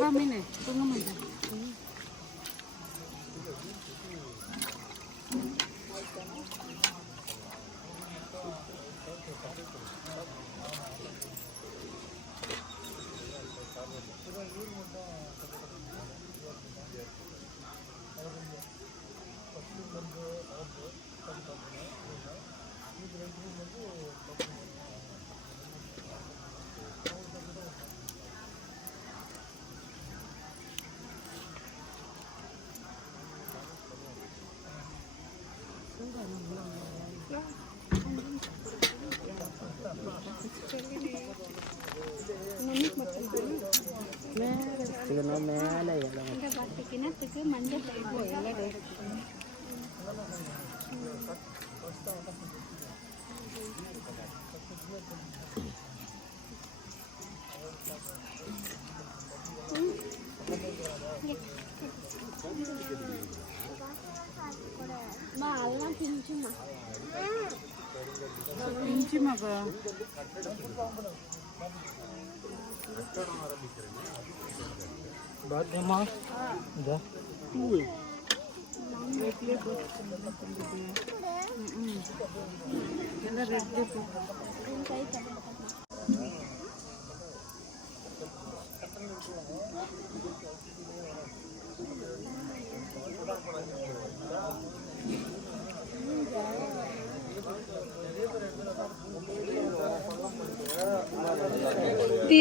Ramai pengaman.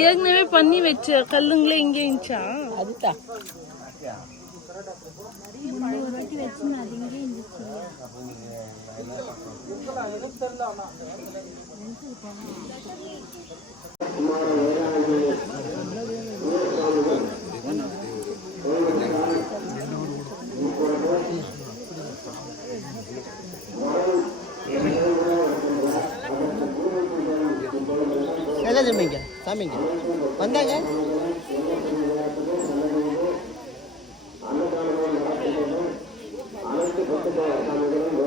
ஏற்கனவே பண்ணி வச்ச கல்லுங்களே இங்கே இருந்துச்சா? அதுதான் ஒரு வாட்டி வச்சு அது இங்கே இருந்துச்சு. சாமிங்க வந்தாங்க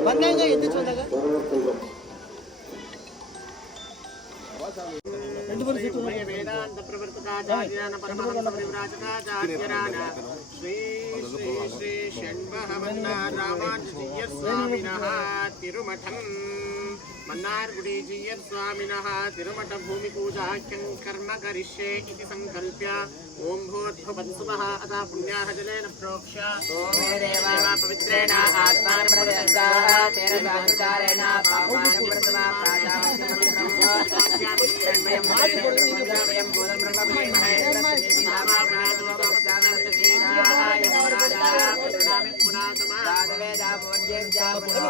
வந்தாங்க எந்திரிச்சு வந்தாங்க வேதாந்த பிரவர்த்தகாச்சார்யான பரமஹம்ச பரிவ்ராஜகாச்சார்யரான ஸ்ரீ ஸ்ரீ ஸ்ரீ ஷண்பஹவன்ன ராமானுஜீயர் சுவாமினஹ திருமఠம் मन्नार्गुडी जीयर स्वामिनः तिरुमठ भूमि पूजाख्यं कर्म करिष्ये इति संकल्प्य ओम भूर्भुवस्सुवः अतः पुण्याः जलेन प्रोक्ष्य देवा पवित्रेण आत्मानं प्रदत्ताः तेन जातकारेण पापान् प्रतमा प्राजावयं बोधं ब्रह्मविद्महे नामा प्राणोपचारस्य राजा पुनातमा राजवेदा पूज्यं जापनो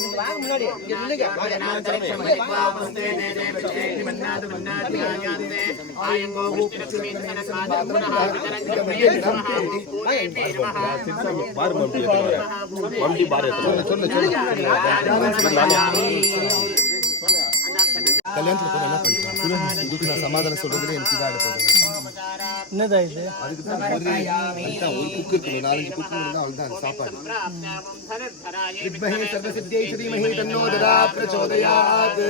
मुन्नाडी निल्लुगा वास्तवे मन्नाद मन्नादियान्ते आयंगो मुक्तिलक्ष्मी धनकाद पुनः கல்யாணத்துல கூட என்ன பண்றேன் இதுக்கு நான் சமாதானம் சொல்றதுல எனக்கு இதா எடுப்பது என்னதா இது அதுக்கு தான் ஒரு குக்கு இருக்கு 4-5 குக்கு இருந்தா அவ்வளவுதான் சாப்பாடு வித்மஹே சர்வசித்யை ஸ்ரீமஹே தன்னோ ததா பிரச்சோதயாத்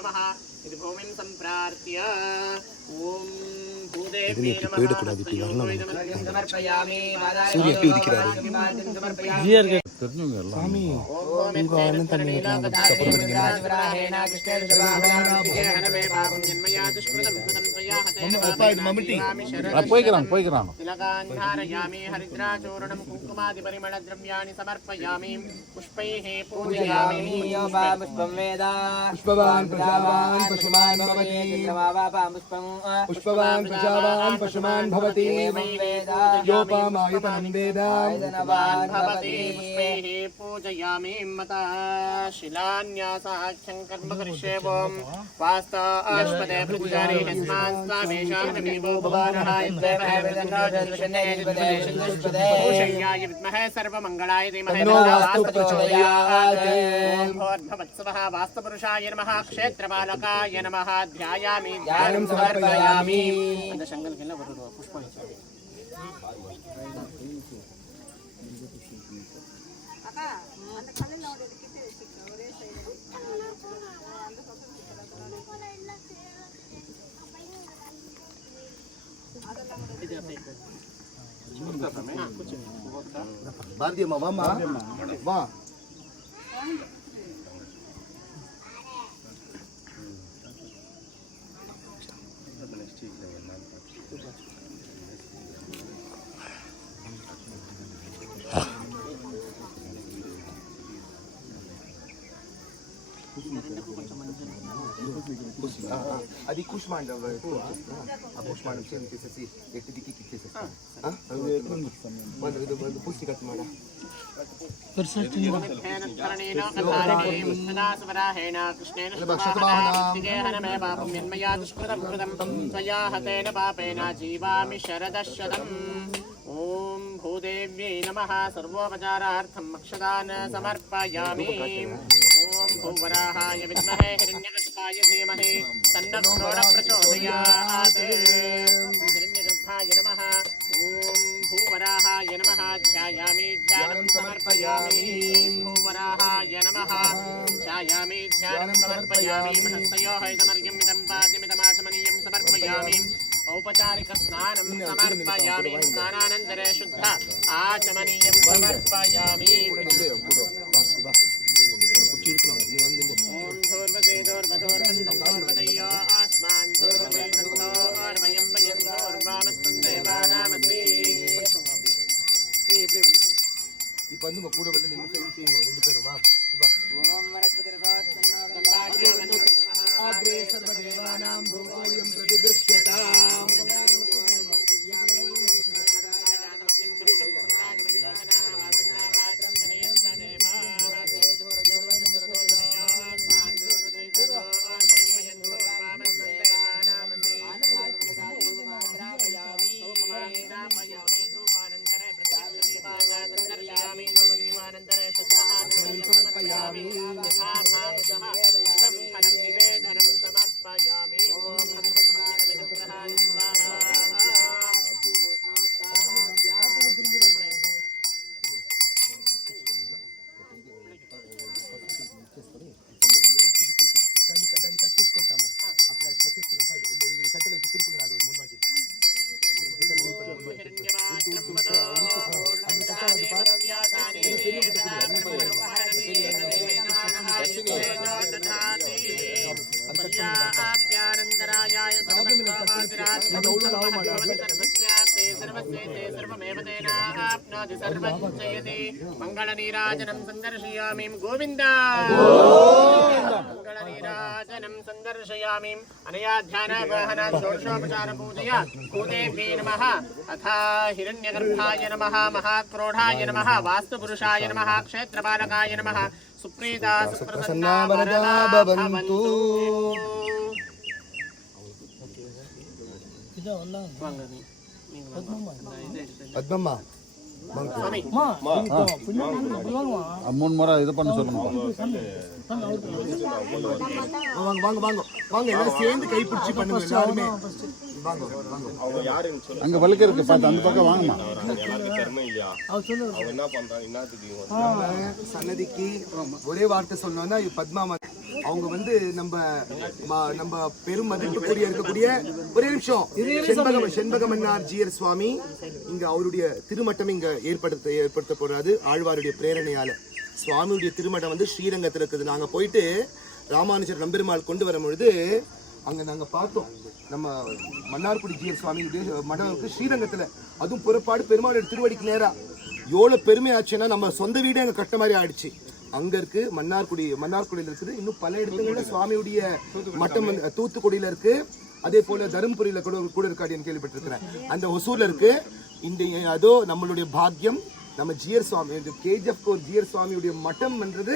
நமஹ இது பூமிம் சம்பிரார்த்திய ஓம் இதுல இப்படி போயிடக்கூடாது இப்படி வரணும் சூரியன் எப்படி உதிக்கிறாரு தெரிஞ்சுங்க எல்லாம் சாமி உங்க அண்ணன் தண்ணி சப்போர்ட் போய்க்கிறான் திலகாந்தாரயாமி ஹரித்ராச்சூர்ணம் குங்குமாதிபரிமள திரவ்யாணி சமர்ப்பயாமி புஷ்பைஹ பூஜயாமி புஷ்பம் வேதா புஷ்பவான் பிரஜாவான் பசுமான் பவதி புஷ்பவான் பிரஜாவான் பசுமான் பவதி யோபாமாயுதனம் வேதாம் भवति पुष्पैः पूजयामि मता शिलान्यासाख्यं कर्म करिष्ये ओम वास्ताश्पदे प्रजारे यस्मान् स्वामेषां नमीवो भवानः यद्देवः विद्महे विद्महे सर्वमङ्गलाय धीमहि भवत्सवः वास्तुपुरुषाय नमः क्षेत्रपालकाय नमः ध्यायामि ध्यानं समर्पयामि பாரதியம்மா வாமா வா. అది కూష్మాండం కూష్మాండం చేసేసి ఎట్టి దిక్కి ఇచ్చేసేస్తాను. పూర్తి కట్టు మాడ జీవామి శరదశతం. ఓం భూదేవ్యై నమః. సర్వోపచారార్థం అక్షదాన సమర్పయామి. ఓం భూవరాహాయ విద్మహే హిరణ్యగర్భాయ ధీమహి తన్నః ప్రచోదయాత్. హిరణ్యగర్భాయ నమః. ఓం భూవరాహాయ నమః. ధ్యాయామి ధ్యానం సమర్పయామి. భూవరాహాయ నమః. ధ్యాయామి ధ్యానం సమర్పయామి. మహస్తయోః ఇదమర్ఘ్యం ఇదం పాద్యమిదమాచమనీయం సమర్పయామి. ఔపచారిక స్నానం సమర్పయామి. స్నానానంతరే శుద్ధ ఆచమనీయం సమర్పయామి. ఓం ధూర్వదే ధూర్వధూర్వదయో ఆస్మాన్ ధూర్వదే ధూర్వయం వయం ధూర్వామస్తం దేవానామస్మి. இப்படி வந்துடும். இப்போ வந்து கூட வந்து நின்று செய்யுங்க ரெண்டு பேரும் வா. ஓம் வரத்பதிர்காத்மன்னாக்ரே சர்வதேவானாம் பூவோயம் பிரதிகிருஷ்யதாம். మంగళనీరాజనం సందర్శయామి. గోవింద మంగళనీరాజనం సందర్శయామి. అనయా ధ్యానవాహన షోడశోపచార పూజయా భూదేవ్యై నమః. అథ హిరణ్యగర్భాయ నమః. మహాక్రోఢాయ నమః. వాస్తుపురుషాయ నమః. క్షేత్రపాలకాయ నమః. సుప్రీతా సుప్రసన్నా వరదా భవంతు. பத்மம்மா மூணு முறை இது பண்ண சொல்லுங்க. வாங்க வாங்க வாங்க வாங்க எல்லாம் சேர்ந்து கைப்பிடிச்சு பண்ணுங்க எல்லாருமே. வாங்க வாங்க. அங்க வழுக்க இருக்கு பார்த்து அந்த பக்கம் வாங்கம்மா. சன்னதிக்கு ஒரே வார்த்தை சொல்லணும்னா பத்மா அவங்க வந்து நம்ம பெரும் மதிப்புக்குரிய இருக்கக்கூடிய ஒரே நிமிஷம் செண்பகமன்னார் ஜீயர் சுவாமி இங்க அவருடைய திருமட்டம் இங்க ஏற்படுத்த போறாரு. ஆழ்வாருடைய பிரேரணையால சுவாமியுடைய திருமட்டம் வந்து ஸ்ரீரங்கத்தில் இருக்குது. நாங்க போயிட்டு ராமானுஜர் நம்பெருமாள் கொண்டு வரும் பொழுது அங்க நாங்க பார்த்தோம். நம்ம மன்னார்குடி ஜீயர் சுவாமியுடைய மடம் இருக்கு ஸ்ரீரங்கத்துல. அதுவும் புறப்பாடு பெருமாளுடைய திருவடிக்கு நேரா. எவ்வளவு பெருமை ஆச்சுன்னா நம்ம சொந்த வீடே அங்க கட்ட மாதிரி ஆயிடுச்சு. அங்க இருக்கு மன்னார்குடியில இருக்குது. இன்னும் பல இடத்துல சுவாமியுடைய மட்டம் தூத்துக்குடியில இருக்கு. அதே போல தருமபுரியில கூட இருக்காடின்னு கேள்விப்பட்டிருக்கிறேன். அந்த ஒசூர்ல இருக்கு. இந்த அதோ நம்மளுடைய பாக்கியம். நம்ம ஜியர் சுவாமி கேஜிஎஃப் ஜியர் சுவாமியுடைய மட்டம் என்றது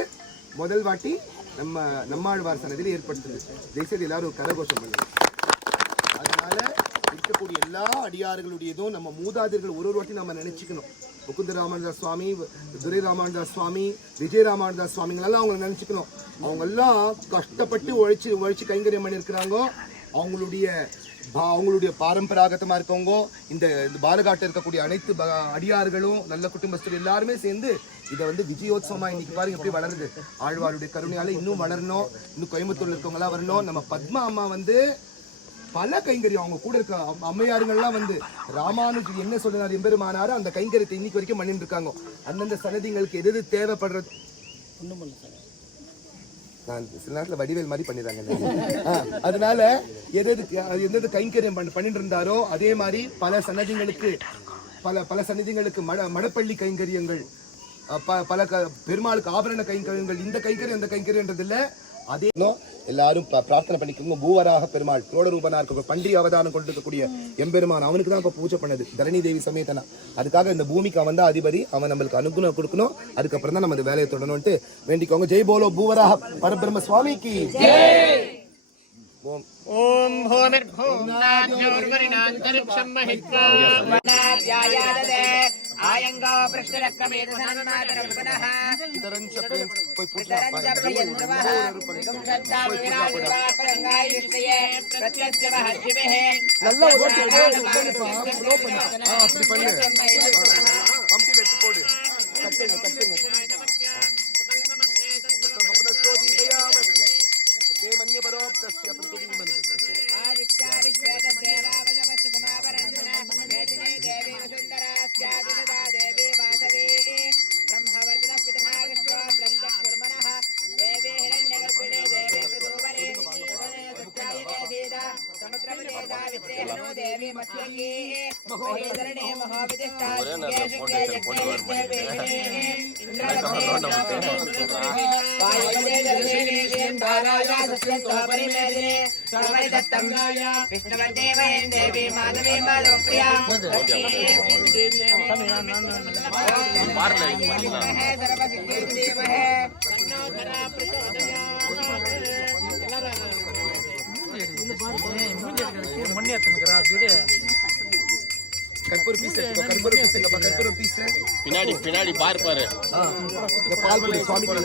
முதல் வாட்டி நம்மாழ்வார் சன்னதியில் ஏற்படுத்துது. தயவுசெய்து எல்லாரும் கரகோஷம் பண்ணுங்க. அதனால இருக்கக்கூடிய எல்லா அடியார்களுடையதும் நம்ம மூதாதையர்கள் ஒரு வாட்டி நம்ம நினைச்சுக்கணும். முகுந்த ராமானுதாஸ் சுவாமி, துரை ராமானுதாஸ் சுவாமி, விஜய ராமானுதாஸ் சுவாமிங்களெல்லாம் அவங்களை நினைச்சுக்கணும். அவங்க எல்லாம் கஷ்டப்பட்டு உழைச்சு கைங்கரியம் பண்ணியிருக்கிறாங்க. அவங்களுடைய பாரம்பராகத்தமா இருக்கவங்க, இந்த பாலகாட்டில் இருக்கக்கூடிய அனைத்து அடியார்களும் நல்ல குடும்பஸ்தர் எல்லாருமே சேர்ந்து இதை விஜயோத்சவமா இன்னைக்கு பாருங்க எப்படி வளருது. ஆழ்வாருடைய கருணையால இன்னும் வளரணும், இன்னும் கோயம்புத்தூர்ல இருக்கவங்க எல்லாம் வரணும். நம்ம பத்மா அம்மா பல கைங்கரியம் அவங்க கூட இருக்க அம்மையாருங்கள்லாம் ராமானுஜி என்ன சொல்றாரு எம்பெருமானாரு அந்த கைங்கரியத்தை இன்னைக்கு வரைக்கும் பண்ணிட்டு இருக்காங்க. அந்தந்த சன்னதிங்களுக்கு எது தேவைப்படுறது நான் சில நேரத்தில் வடிவேல் மாதிரி பண்ணிடுறாங்க. அதனால எது கைங்கரியம் பண்ணிட்டு இருந்தாரோ அதே மாதிரி பல சன்னதிங்களுக்கு மடப்பள்ளி கைங்கரியங்கள், பல பெருமாளுக்கு ஆபரண கைங்கரியங்கள், இந்த கைங்கரியம் அந்த கைங்கரியன்றது இல்லை. அதே எல்லாரும் பிரார்த்தனை பண்ணிக்கோங்க. பூவராக பெருமாள் குரோட ரூபனா இருக்க பண்டி அவதானம் கொண்டிருக்கக்கூடிய எம்பெருமான் அவனுக்கு தான் இப்ப பூஜை பண்ணது தரணி தேவி சமேதனா. அதுக்காக இந்த பூமிக்கு அவன் தான் அதிபதி, அவன் நம்மளுக்கு அனுகுணம் கொடுக்கணும். அதுக்கப்புறம் தான் நம்ம அந்த வேலையை தொடரணும்ட்டு வேண்டிக்கோங்க. ஜெய் போலோ பூவராக பரபிரம்ம சுவாமிக்கு. ஓம் ஹோமிர்பூம்நாத்யோர்வரிணாந்தரிக்ஷம் மஹித்வா வ்யாயாததே ஆயங்கோ பிரஷ்டரக்கமேதசானநாதரம் புனः இதரஞ்ச பிரேம் போய் பூஜா நல்ல ஓட்டு அப்படி பண்ணு. பம்பி வெட்டு போடு. கட்டுங்க பின்னாடி பாரு பாரு பால் குடி சுவாமி பால்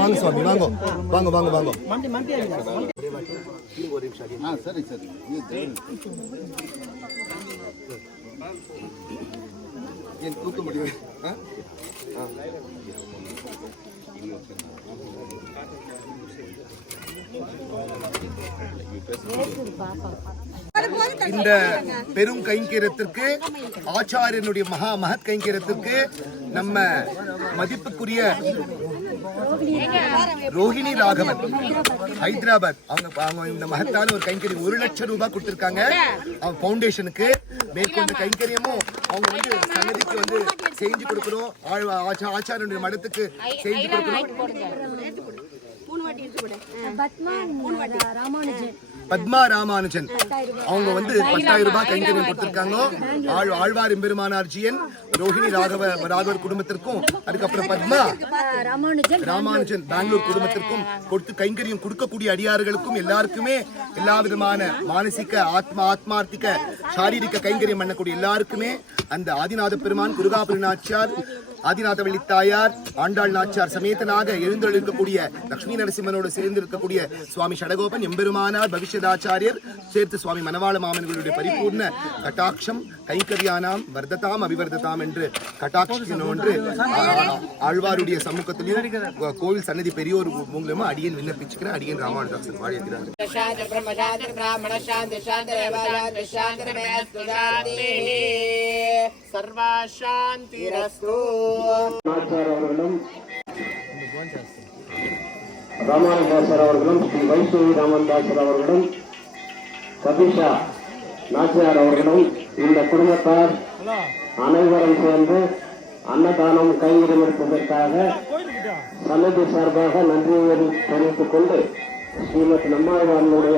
வாங்க சுவாமி வாங்க. சரி ஏன் தூக்க முடியும்? இந்த பெரும் கைங்கரியத்திற்கு ஆச்சாரியனுடைய மகத் கைங்கரியத்திற்கு நம்ம மதிப்புக்குரிய ரோஹிணி ராகவன் ஹைதராபாத் அவங்க இந்த மகத்தான ஒரு கைங்கரியம் 1 லட்சம் ரூபாய் கொடுத்திருக்காங்க. அவங்க பவுண்டேஷனுக்கு மேற்கொண்ட கைங்கரியமும் அவங்க சன்னதிக்கு செஞ்சு கொடுக்கணும். ஆச்சாரியனுடைய மடத்துக்கு செஞ்சு கொடுக்கணும். பத்மா ராமானுஜன் அவங்க 10,000 ரூபாய் கைங்கரியம் கொடுத்திருக்காங்க. ஆழ்வார் எம்பெருமானார்ஜியன் ரோஹிணி ராகவர் குடும்பத்திற்கும், அதுக்கப்புறம் பத்மா ராமானுஜன் பெங்களூர் குடும்பத்திற்கும் கொடுத்து கைங்கரியம் கொடுக்கக்கூடிய அடியார்களுக்கும் எல்லாருக்குமே எல்லா விதமான மானசிக ஆத்மார்த்திக சாரீரிக கைங்கரியம் பண்ணக்கூடிய எல்லாருக்குமே அந்த ஆதிநாத பெருமான் குருகாபுரி நாச்சியார், ஆதிநாத வெள்ளித்தாயார், ஆண்டாள் நாச்சியார் சமேதனாக எழுந்தொழிருக்கக்கூடிய லட்சுமி நரசிம்மனோடு சேர்ந்து இருக்கக்கூடிய சுவாமி ஷடகோபன் எம்பெருமானார் பவிஷ்யதாச்சாரியர் சேர்த்து சுவாமி மணவாள மாமன்களுடைய பரிபூர்ண கட்டாட்சம் கைங்கரியானாம் வர்ததாம் அபிவர்ததாம் என்று கட்டாட்சம் ஒன்று ஆழ்வாருடைய சமூகத்திலையும் கோவில் சன்னதி பெரியோர் மூலமா அடியன் விண்ணப்பிச்சுக்கிறேன். அடியன் ராமானுஜாசன் வாழ்கிறார். சர்வா சாந்திரஸ்து. ராமானுஜாசர் அவர்களும் ஸ்ரீ வைஷ்ணவி ராமதாசர் அவர்களும் சதீஷா நாச்சியார் அவர்களும் இந்த குடும்பத்தார் அனைவரும் சேர்ந்து அன்னதானம் கைவிடம் எடுப்பதற்காக சன்னதி சார்பாக நன்றியை தெரிவித்துக் கொண்டு ஸ்ரீமத் நம்மாழ்வார்களுடைய